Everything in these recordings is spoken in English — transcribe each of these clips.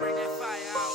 Bring that fire out.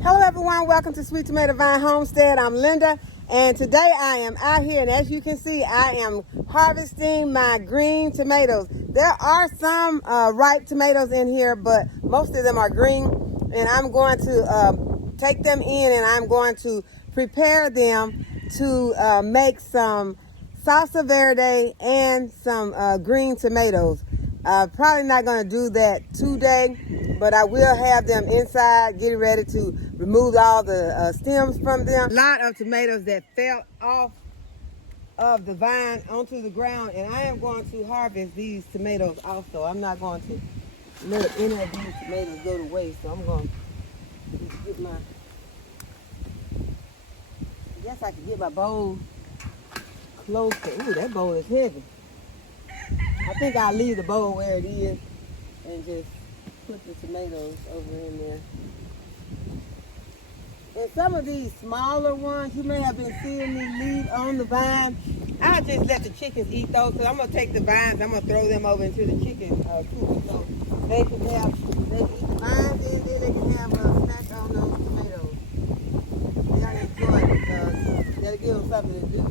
Hello everyone, welcome to Sweet Tomato Vine Homestead. I'm Linda, and today I am out here, and as you can see, I am harvesting my green tomatoes. There are some ripe tomatoes in here, but most of them are green, and I'm going to take them in and I'm going to prepare them to make some salsa verde and some green tomatoes. Probably not going to do that today, but I will have them inside getting ready to remove all the stems from them. A lot of tomatoes that fell off of the vine onto the ground, and I am going to harvest these tomatoes also. I'm not going to let any of these tomatoes go to waste, so I'm going to just get my, I guess I can get my bowl closer. Ooh, that bowl is heavy. I think I'll leave the bowl where it is and just put the tomatoes over in there. And some of these smaller ones, you may have been seeing me leave on the vine. I'll just let the chickens eat those, because I'm going to take the vines, I'm going to throw them over into the chicken coop, so they can eat the vines, and then they can have a snack on those tomatoes. They'll enjoy it. That'll give them something to do.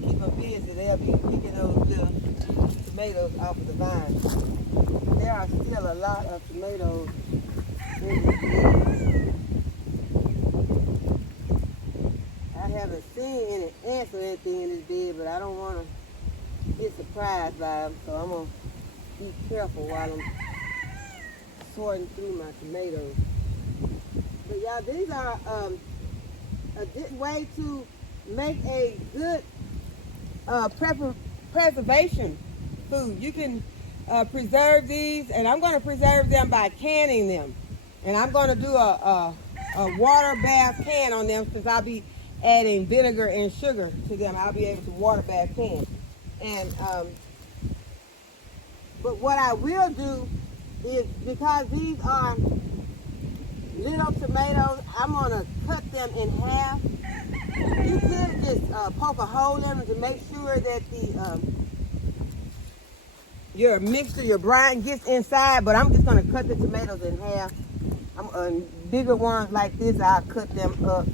Keep them busy. They'll be picking those little tomatoes off of the vine. There are still a lot of tomatoes in this bed. I haven't seen any ants or anything in this bed, but I don't want to get surprised by them, so I'm going to be careful while I'm sorting through my tomatoes. But y'all, these are a good way to make a good preservation food. You can preserve these, and I'm going to preserve them by canning them. And I'm going to do a water bath can on them, since I'll be adding vinegar and sugar to them. I'll be able to water bath can. And but what I will do is, because these are little tomatoes, I'm going to cut them in half. You could just poke a hole in them to make sure that your mixture, your brine gets inside, but I'm just going to cut the tomatoes in half. Bigger ones like this, I'll cut them up.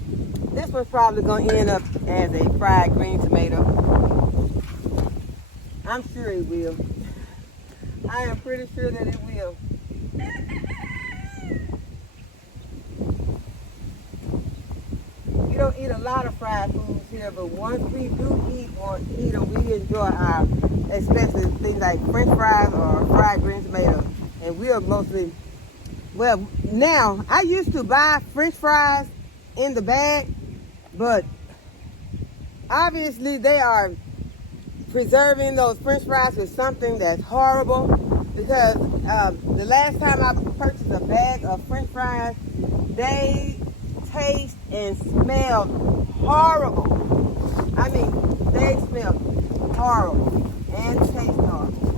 This one's probably going to end up as a fried green tomato. I'm sure it will. I am pretty sure that it will. We don't eat a lot of fried foods here, but once we do eat them, we enjoy our, especially things like French fries or fried green tomatoes. And we are mostly, well, now, I used to buy French fries in the bag, but obviously they are preserving those French fries with something that's horrible, because the last time I purchased a bag of French fries, they taste and smell horrible. I mean, they smell horrible and taste horrible.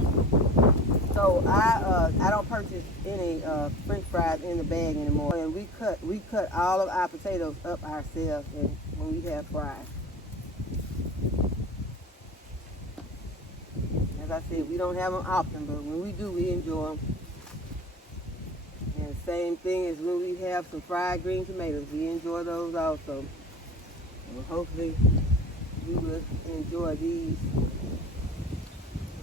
So I don't purchase any French fries in the bag anymore. And we cut all of our potatoes up ourselves when we have fries. As I said, we don't have them often, but when we do, we enjoy them. And the same thing as when we have some fried green tomatoes, we enjoy those also. And hopefully we will enjoy these.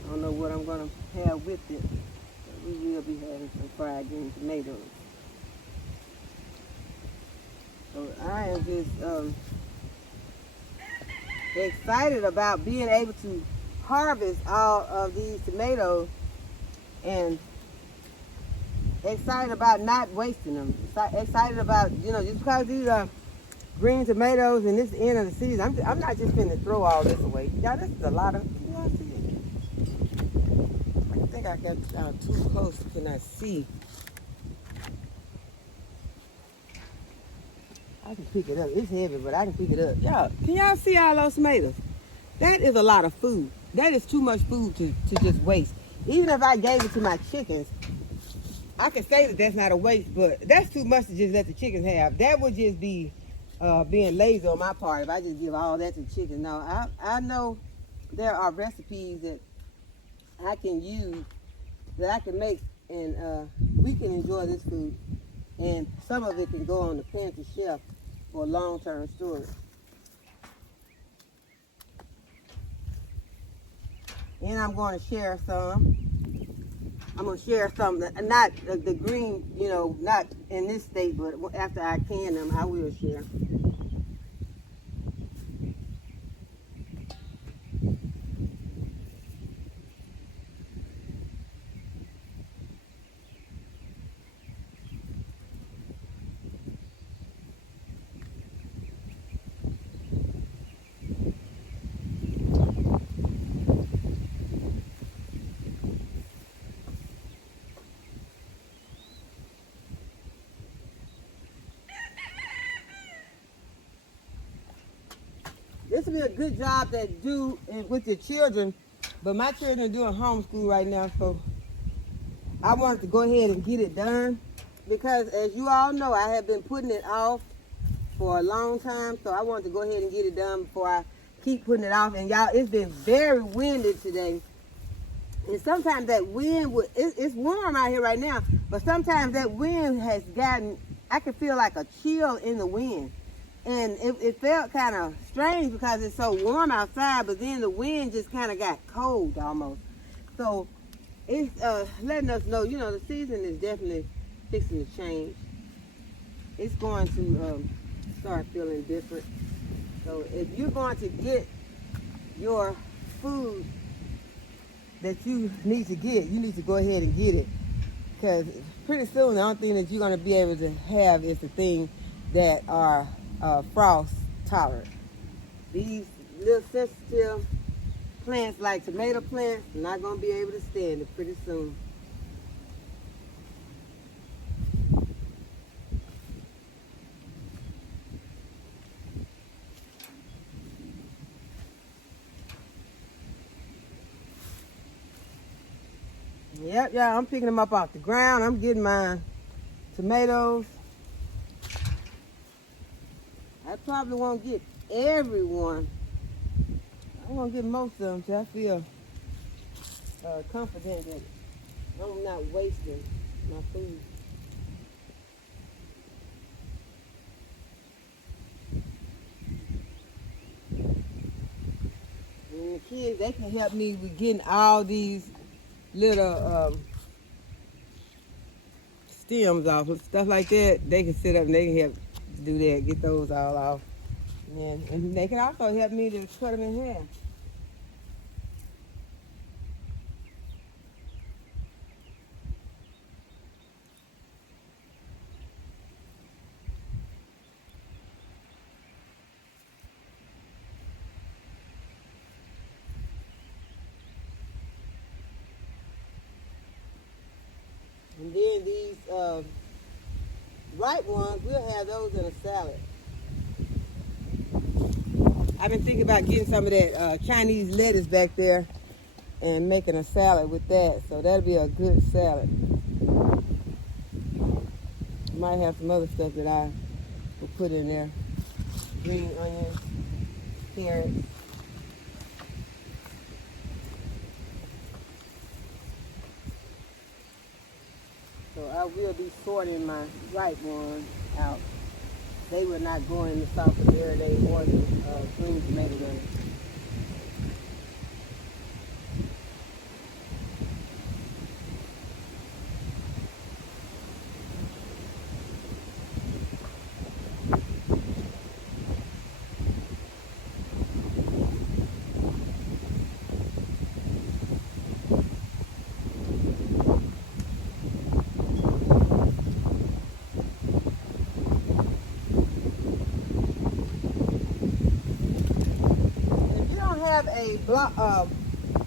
I don't know what I'm going to have with it, but we will be having some fried green tomatoes. So I am just excited about being able to harvest all of these tomatoes, and excited about not wasting them. Excited about, just because these are green tomatoes and this is the end of the season, I'm not just going to throw all this away. Y'all, this is a lot of, can y'all see it? I think I got too close, can I see? I can pick it up. It's heavy, but I can pick it up. Y'all, can y'all see all those tomatoes? That is a lot of food. That is too much food to just waste. Even if I gave it to my chickens, I could say that that's not a waste, but that's too much to just let the chickens have. That would just be being lazy on my part if I just give all that to the chickens. No, I know there are recipes that I can use, that I can make, and we can enjoy this food. And some of it can go on the pantry shelf for long-term storage. And I'm going to share some. I'm going to share some, not the green, not in this state, but after I can them, I will share. This would be a good job to do with your children, but my children are doing homeschool right now, so I wanted to go ahead and get it done because, as you all know, I have been putting it off for a long time, so I wanted to go ahead and get it done before I keep putting it off. And y'all, it's been very windy today, and sometimes that wind, it's warm out here right now, but sometimes that wind has gotten, I can feel like a chill in the wind. And it felt kind of strange because it's so warm outside, but then the wind just kind of got cold almost. So it's letting us know, the season is definitely fixing to change. It's going to start feeling different. So if you're going to get your food that you need to get, you need to go ahead and get it. Because pretty soon the only thing that you're going to be able to have is the things that are frost tolerant. These little sensitive plants like tomato plants are not going to be able to stand it pretty soon. Yep, yeah, I'm picking them up off the ground. I'm getting my tomatoes. I probably won't get everyone. I won't get most of them till I feel confident that I'm not wasting my food. And the kids, they can help me with getting all these little stems off and stuff like that. They can sit up and they can help do that, get those all off. And they can also help me to cut them in half. And then these ripe ones, we'll have those in a salad. I've been thinking about getting some of that Chinese lettuce back there and making a salad with that. So that'll be a good salad. Might have some other stuff that I will put in there. Green onions, carrots. So I will be sorting my ripe ones out. They will not go in the sauce of verde or the green tomato lettuce.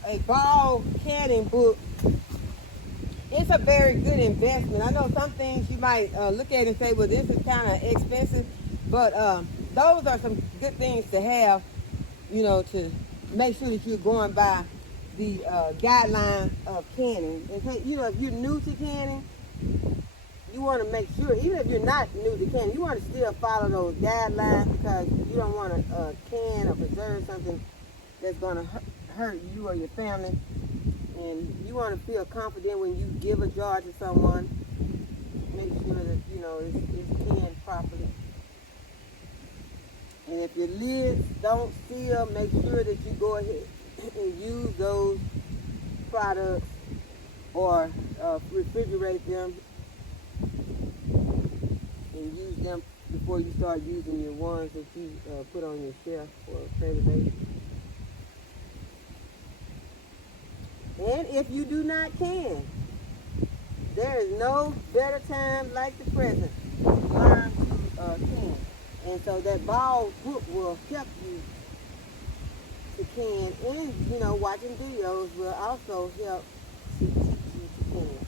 A ball canning book, it's a very good investment. I know some things you might look at and say, well, this is kind of expensive, but those are some good things to have, to make sure that you're going by the guidelines of canning. And you know, if you're new to canning, you want to make sure, even if you're not new to canning, you want to still follow those guidelines, because you don't want to can or preserve something that's going to hurt you or your family. And you want to feel confident when you give a jar to someone. Make sure that, you know, it's canned properly. And if your lids don't seal, make sure that you go ahead and use those products, or refrigerate them and use them before you start using your ones that you put on your shelf for preservation. And if you do not can, there is no better time like the present to learn to can. And so that ball book will help you to can, and you know, watching videos will also help to teach you to can.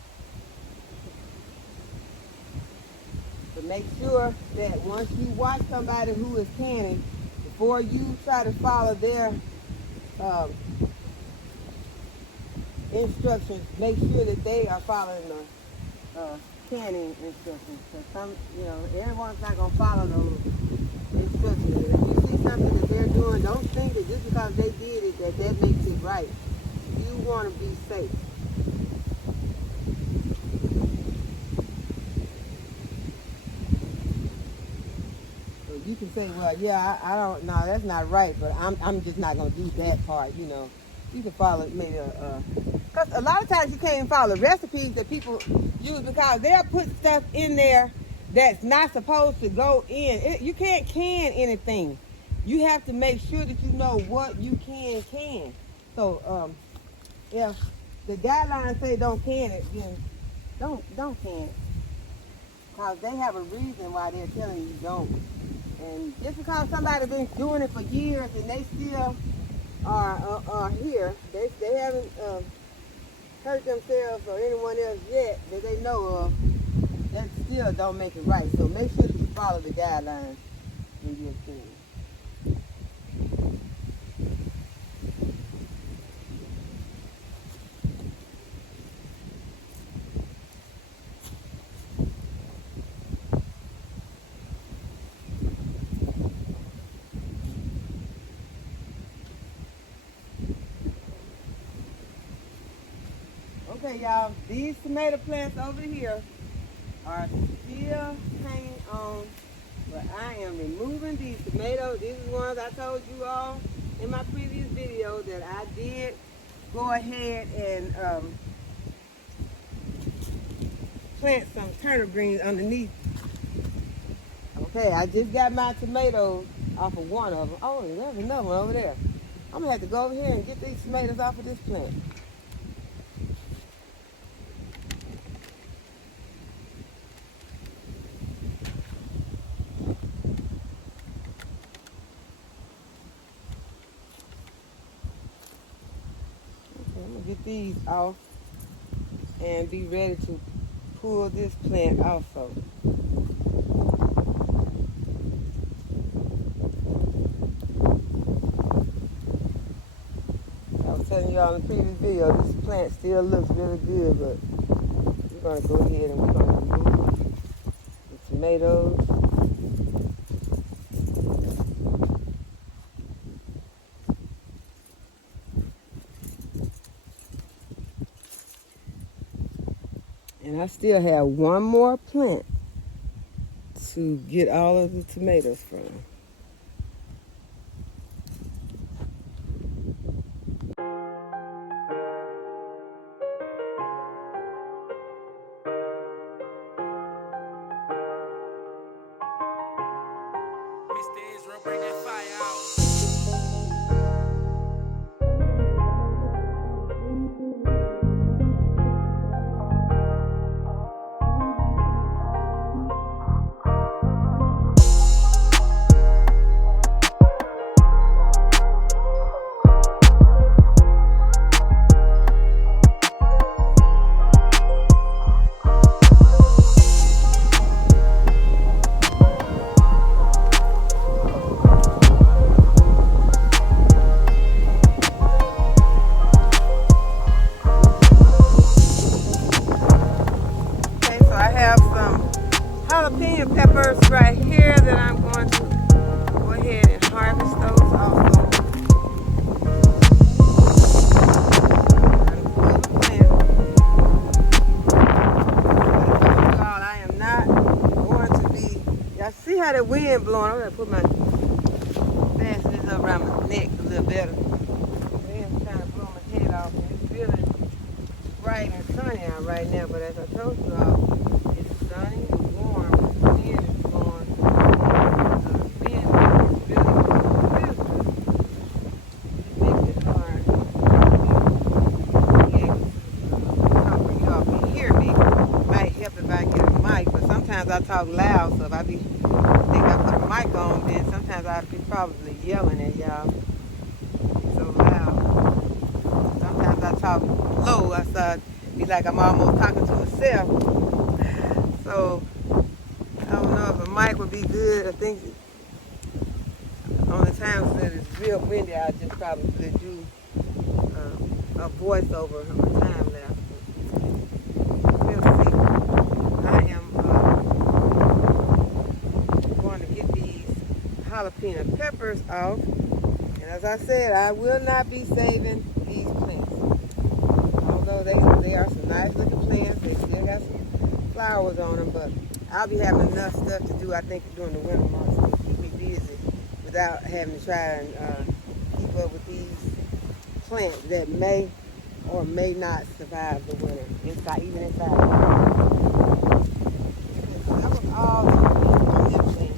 But make sure that once you watch somebody who is canning, before you try to follow their instructions, make sure that they are following the canning instructions. Because some, you know, everyone's not going to follow those instructions. If you see something that they're doing, don't think that just because they did it, that makes it right. You want to be safe. So you can say, well, yeah, I don't, no, that's not right, but I'm just not going to do that part, you know. You can follow maybe because a lot of times you can't even follow recipes that people use, because they'll put stuff in there that's not supposed to go in. You can't can anything. You have to make sure that you know what you can. So if the guidelines say don't can it, then don't can it, because they have a reason why they're telling you don't. And just because somebody's been doing it for years and they still are here, they haven't hurt themselves or anyone else yet that they know of, that still don't make it right. So make sure that you follow the guidelines when you're canning. Okay, y'all, these tomato plants over here are still hanging on, but I am removing these tomatoes. These are the ones I told you all in my previous video that I did go ahead and plant some turnip greens underneath. Okay, I just got my tomatoes off of one of them. Oh, there's another one over there. I'm gonna have to go over here and get these tomatoes off of this plant. Get these off and be ready to pull this plant also. I was telling you all in the previous video, this plant still looks really good, but we're going to go ahead and we're going to remove the tomatoes. And I still have one more plant to get all of the tomatoes from. Mr. Israel, bring that fire out. jalapeno peppers right here that I'm going to go ahead and harvest those also. I am not going to be, y'all see how the wind blowing? I'm going to put my basket up around my neck a little better. The wind's trying to blow my head off. It's really bright and sunny out right now, but as I told you all, it's sunny and warm. The wind is blowing. The wind is really good. It makes it hard. You all can hear me. It might help if I get a mic, but sometimes I talk loud, so if I think I put a mic on, then sometimes I'll be probably yelling at y'all. It's so loud. Sometimes I talk low, I start be like I'm almost talking to myself. So I don't know if a mic would be good. I think on the times that it's real windy, I just probably do a voiceover on my time lapse. We'll see. I am going to get these jalapeno peppers off. And as I said, I will not be saving these plants. Although they are some nice looking plants, they still got some flowers on them, but I'll be having enough stuff to do, I think, during the winter months to keep me busy without having to try and keep up with these plants that may or may not survive the winter, even inside. That was all on that plant.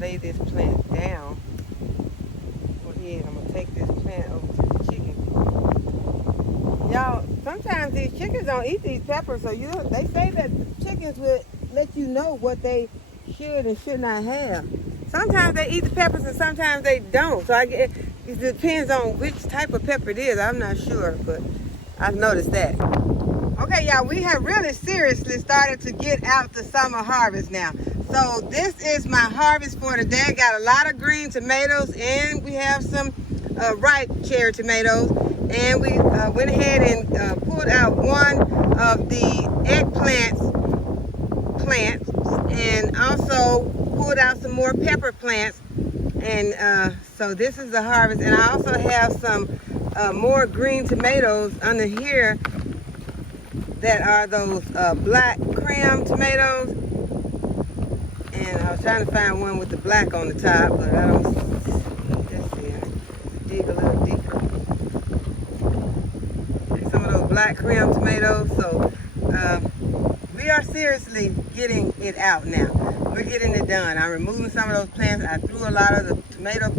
Lay this plant down. Go ahead, I'm gonna take this plant over to the chickens. Y'all, sometimes these chickens don't eat these peppers, so they say that the chickens will let you know what they should and should not have. Sometimes they eat the peppers and sometimes they don't. So it depends on which type of pepper it is. I'm not sure, but I've noticed that. Okay, y'all, we have really seriously started to get out the summer harvest now. So this is my harvest for today. Got a lot of green tomatoes, and we have some ripe cherry tomatoes. And we went ahead and pulled out one of the eggplant plants, and also pulled out some more pepper plants. And so this is the harvest. And I also have some more green tomatoes under here that are those black cram tomatoes. And I was trying to find one with the black on the top, but I don't. Let's see. Dig a little deeper. Some of those black cram tomatoes. So we are seriously getting it out now. We're getting it done. I'm removing some of those plants. I threw a lot of the tomato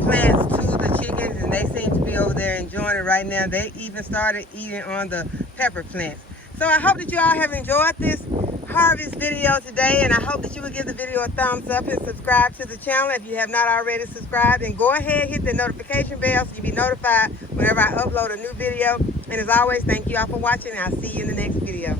plants to the chickens, and they seem to be over there enjoying it right now. They even started eating on the pepper plants. So I hope that you all have enjoyed this harvest video today, and I hope that you will give the video a thumbs up and subscribe to the channel if you have not already subscribed. And go ahead, hit the notification bell so you'll be notified whenever I upload a new video. And as always, thank you all for watching, and I'll see you in the next video.